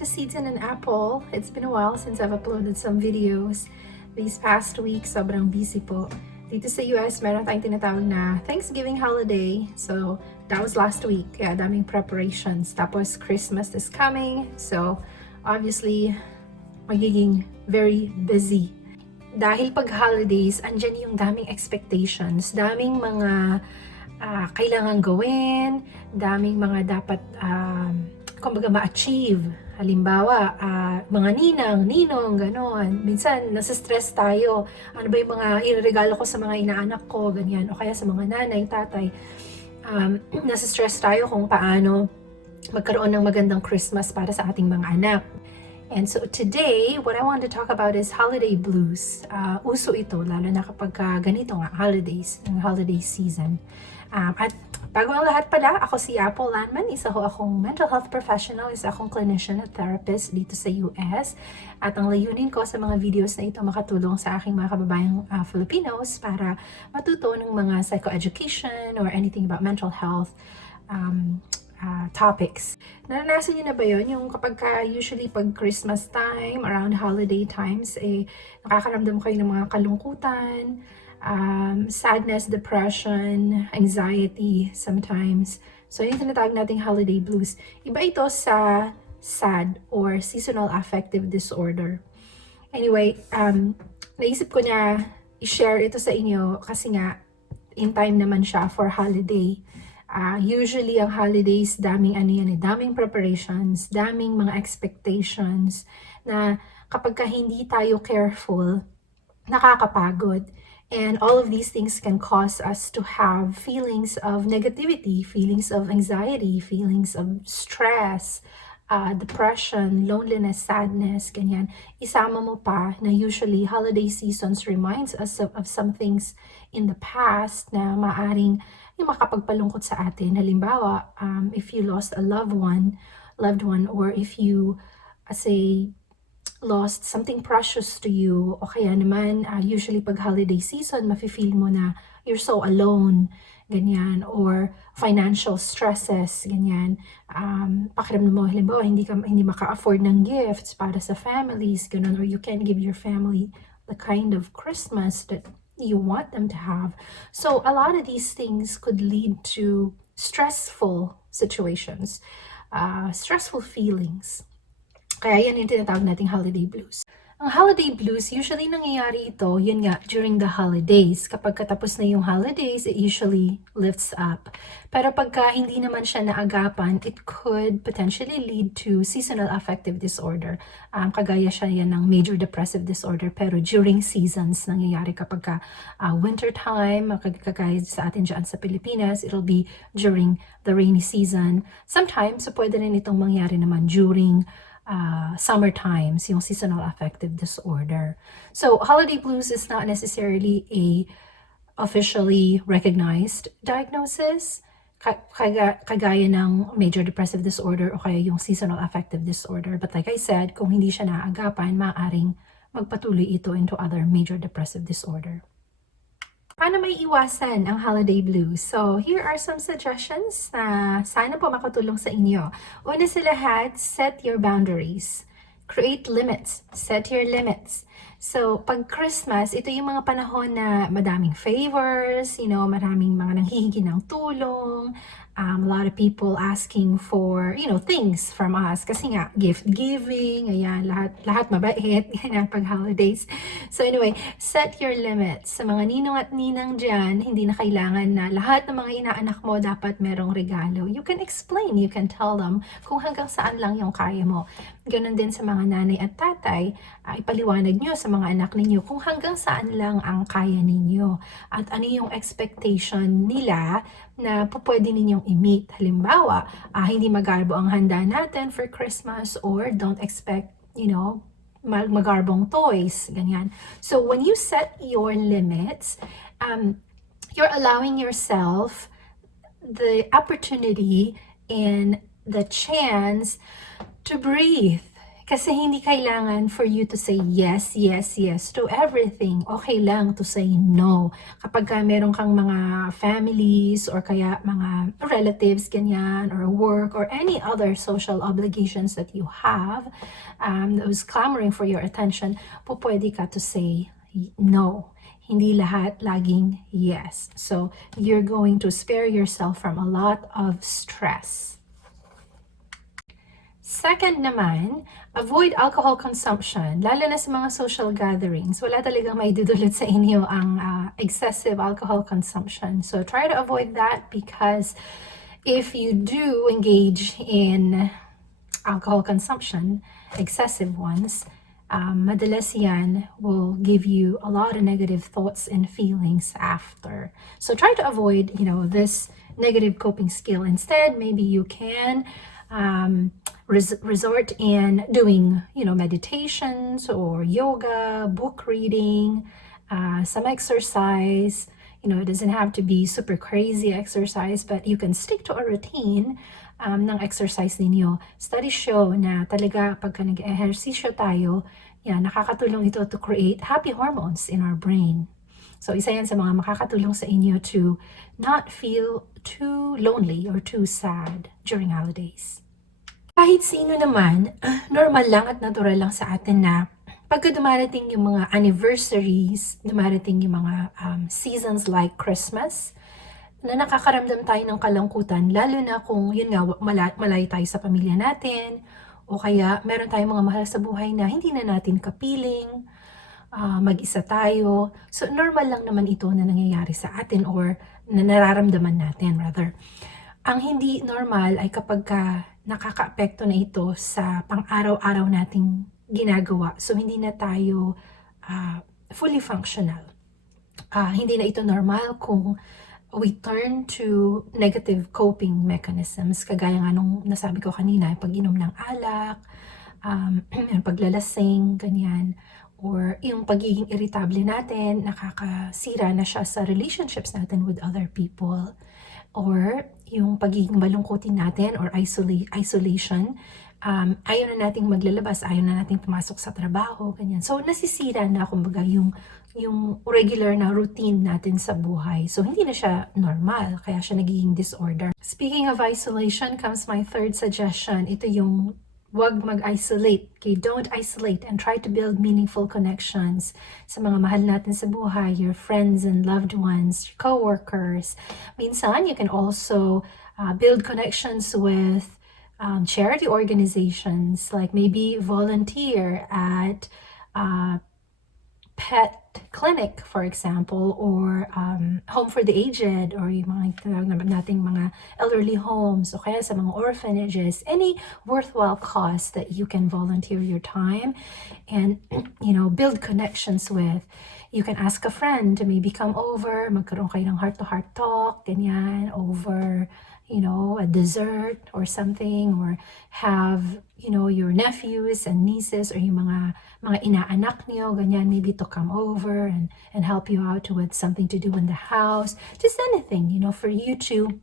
to SeedsInAnApple. It's been a while since I've uploaded some videos. These past weeks, sobrang busy po. Dito sa US, meron tayong tinatawag na Thanksgiving holiday. So, that was last week. Kaya daming preparations. Tapos, Christmas is coming. So, obviously, magiging very busy. Dahil pag holidays, andyan yung daming expectations. Daming mga kailangan gawin. Daming mga dapat kumbaga ma-achieve. Halimbawa, mga ninong, gano'n. Minsan, nasa-stress tayo. Ano ba yung mga ireregalo ko sa mga inaanak ko, ganyan. O kaya sa mga nanay, tatay. Nasa-stress tayo kung paano magkaroon ng magandang Christmas para sa ating mga anak. And so today, what I want to talk about is holiday blues. Uso ito, lalo na kapag ganito nga, holidays, ng holiday season. At bago ang lahat pala, ako si Apple Landman, isa ho akong mental health professional, isa akong clinician at therapist dito sa US. At ang layunin ko sa mga videos na ito makatulong sa aking mga kababayang Filipinos para matuto ng mga psychoeducation or anything about mental health topics. Naranasan niyo na ba yun? Yung kapag usually pag Christmas time, around holiday times, nakakaramdam kayo ng mga kalungkutan, sadness, depression, anxiety sometimes. So, yung tinatawag nating holiday blues. Iba ito sa SAD or seasonal affective disorder. Anyway, naisip ko na i-share ito sa inyo kasi nga in time naman siya for holiday. Usually, ang holidays, daming daming preparations, daming mga expectations na kapag hindi tayo careful, nakakapagod. And all of these things can cause us to have feelings of negativity, feelings of anxiety, feelings of stress, depression, loneliness, sadness, ganyan. Isama mo pa na usually holiday seasons reminds us of some things in the past na maaring yung makapagpalungkot sa atin. Halimbawa, if you lost a loved one, or if you, lost something precious to you, o kaya naman, usually pag holiday season, mafe-feel mo na you're so alone, ganyan, or financial stresses, ganyan. Pakiramdam mo, halimbawa, hindi maka-afford ng gifts para sa families, ganun, or you can't give your family the kind of Christmas that you want them to have. So, a lot of these things could lead to stressful situations, stressful feelings. Kaya yan yung tinatawag nating holiday blues. Ang holiday blues, usually nangyayari ito, yun nga, during the holidays. Kapag katapos na yung holidays, it usually lifts up. Pero pagka hindi naman siya naagapan, it could potentially lead to seasonal affective disorder. Kagaya siya yan ng major depressive disorder, pero during seasons nangyayari kapag winter time, kagaya sa atin dyan sa Pilipinas, it'll be during the rainy season. Sometimes, pwede rin itong mangyari naman during summer times, yung seasonal affective disorder. So, holiday blues is not necessarily a officially recognized diagnosis, kagaya ng major depressive disorder o kaya yung seasonal affective disorder. But like I said, kung hindi siya naagapan, maaaring magpatuloy ito into other major depressive disorder. Paano may iwasan ang holiday blues? So, here are some suggestions na sana po makatulong sa inyo. Una sa lahat, set your boundaries. Create limits. Set your limits. So, pag Christmas, ito yung mga panahon na madaming favors, maraming mga nanghihingi ng tulong, a lot of people asking for, things from us. Kasi nga, gift giving, ayan, lahat mabait, ganyan, pag holidays. So anyway, set your limits. Sa mga ninong at ninang dyan, hindi na kailangan na lahat ng mga inaanak mo dapat merong regalo. You can explain, you can tell them kung hanggang saan lang yung kaya mo. Ganon din sa mga nanay at tatay, ipaliwanag nyo sa mga anak ninyo kung hanggang saan lang ang kaya ninyo. At ano yung expectation nila na pwede ninyong i-meet. Halimbawa, hindi magarbo ang handa natin for Christmas or don't expect, magarbong toys, ganyan. So, when you set your limits, you're allowing yourself the opportunity and the chance to breathe. Kasi hindi kailangan for you to say yes, yes, yes to everything. Okay lang to say no. Kapag meron kang mga families or kaya mga relatives, ganyan, or work, or any other social obligations that you have, that was clamoring for your attention, pwede ka to say no. Hindi lahat laging yes. So, you're going to spare yourself from a lot of stress. Second naman, avoid alcohol consumption, lalo na sa mga social gatherings. Wala talagang may dudulot sa inyo ang excessive alcohol consumption. So try to avoid that, because if you do engage in alcohol consumption, excessive ones, madalas yan will give you a lot of negative thoughts and feelings after. So try to avoid, this negative coping skill. Instead, maybe you can resort in doing, meditations or yoga, book reading, some exercise. It doesn't have to be super crazy exercise, but you can stick to a routine ng exercise ninyo. Studies show na talaga pagka nag-ehersisyo tayo, nakakatulong ito to create happy hormones in our brain. So isa yan sa mga makakatulong sa inyo to not feel too lonely or too sad during holidays. Kahit sino naman, normal lang at natural lang sa atin na pagka dumarating yung mga anniversaries, dumarating yung mga seasons like Christmas, na nakakaramdam tayo ng kalungkutan, lalo na kung yun nga, malayo tayo sa pamilya natin, o kaya meron tayong mga mahal sa buhay na hindi na natin kapiling, mag-isa tayo. So normal lang naman ito na nangyayari sa atin, or na nararamdaman natin rather. Ang hindi normal ay kapag nakakaapekto na ito sa pang-araw-araw nating ginagawa. So hindi na tayo fully functional. Hindi na ito normal kung we turn to negative coping mechanisms, kagaya nga nung nasabi ko kanina, pag-inom ng alak, paglalasing, ganyan, or yung pagiging irritable natin, nakakasira na siya sa relationships natin with other people, or yung pagiging malungkotin natin or isolation, ayaw na nating maglalabas, ayaw na nating pumasok sa trabaho, ganyan. So nasisira na kumbaga yung regular na routine natin sa buhay. So hindi na siya normal, kaya siya nagiging disorder. Speaking of isolation comes my third suggestion. Ito yung wag mag-isolate. Okay, don't isolate and try to build meaningful connections sa mga mahal natin sa buhay, your friends and loved ones, your co-workers. Minsan, you can also build connections with charity organizations, like maybe volunteer at pet clinic, for example, or home for the aged, or yung mga tinatawag nating mga elderly homes, o kaya sa mga orphanages, any worthwhile cause that you can volunteer your time and build connections with. You can ask a friend to maybe come over, magkaroon kayo ng heart-to-heart talk, ganyan, over a dessert or something, or have your nephews and nieces or yung mga inaanak niyo, ganyan, maybe to come over and help you out with something to do in the house, just anything, for you to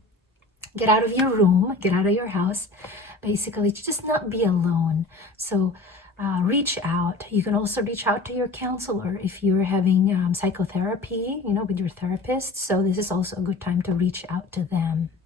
get out of your room, get out of your house, basically to just not be alone. So reach out. You can also reach out to your counselor if you're having psychotherapy, with your therapist. So this is also a good time to reach out to them.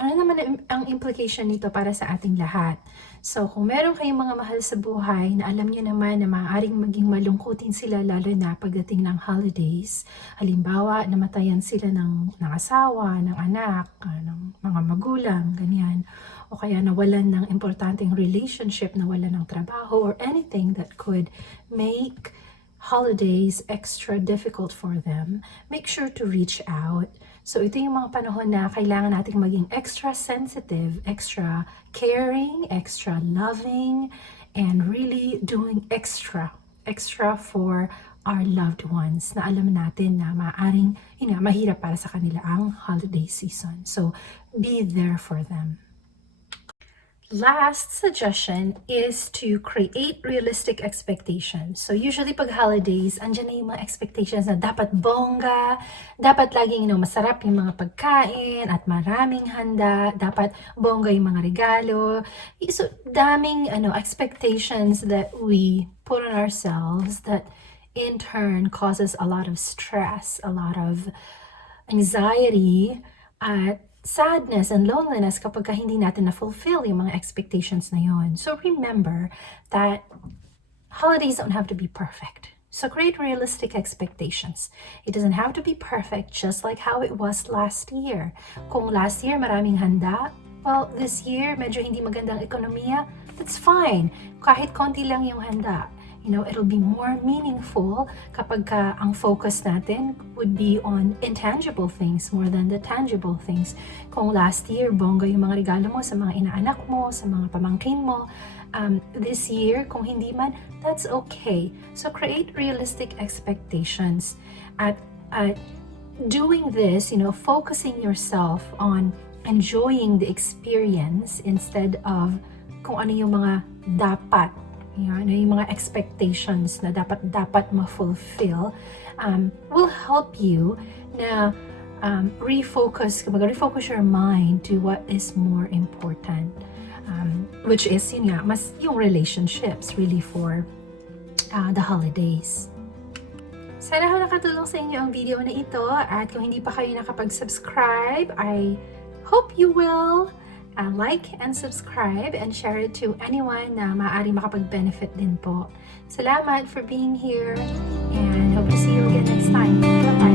Ano naman ang implication nito para sa ating lahat? So, kung meron kayong mga mahal sa buhay na alam niyo naman na maaaring maging malungkutin sila lalo na pagdating ng holidays, halimbawa, namatayan sila ng asawa, ng anak, ng mga magulang, ganyan, o kaya nawalan ng importanteng relationship, nawalan ng trabaho, or anything that could make holidays extra difficult for them, make sure to reach out. So ito yung mga panahon na kailangan nating maging extra sensitive, extra caring, extra loving, and really doing extra for our loved ones na alam natin na maaring mahirap para sa kanila ang holiday season. So be there for them. Last suggestion is to create realistic expectations. So usually pag holidays, andyan na yung mga expectations na dapat bongga, dapat laging masarap yung mga pagkain at maraming handa, dapat bongga yung mga regalo. So daming expectations that we put on ourselves that in turn causes a lot of stress, a lot of anxiety, at sadness and loneliness kapag hindi natin na-fulfill yung mga expectations na yon. So remember that holidays don't have to be perfect. So create realistic expectations. It doesn't have to be perfect, just like how it was last year. Kung last year maraming handa, well, this year medyo hindi magandang ekonomiya, that's fine. Kahit konti lang yung handa. It'll be more meaningful kapag ang focus natin would be on intangible things more than the tangible things. Kung last year, bongga yung mga regalo mo sa mga inaanak mo, sa mga pamangkin mo, this year, kung hindi man, that's okay. So create realistic expectations. At doing this, focusing yourself on enjoying the experience instead of kung ano yung mga dapat, yung mga expectations na dapat ma-fulfill, will help you na refocus your mind to what is more important, which is yung relationships really for the holidays. Sana nakatulong sa inyo ang video na ito, at kung hindi pa kayo nakapag-subscribe, I hope you will like and subscribe and share it to anyone na maaari makapag-benefit din po. Salamat for being here, and hope to see you again next time. Bye-bye.